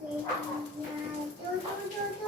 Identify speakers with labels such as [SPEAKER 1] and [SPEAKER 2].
[SPEAKER 1] 嘟嘟嘟嘟。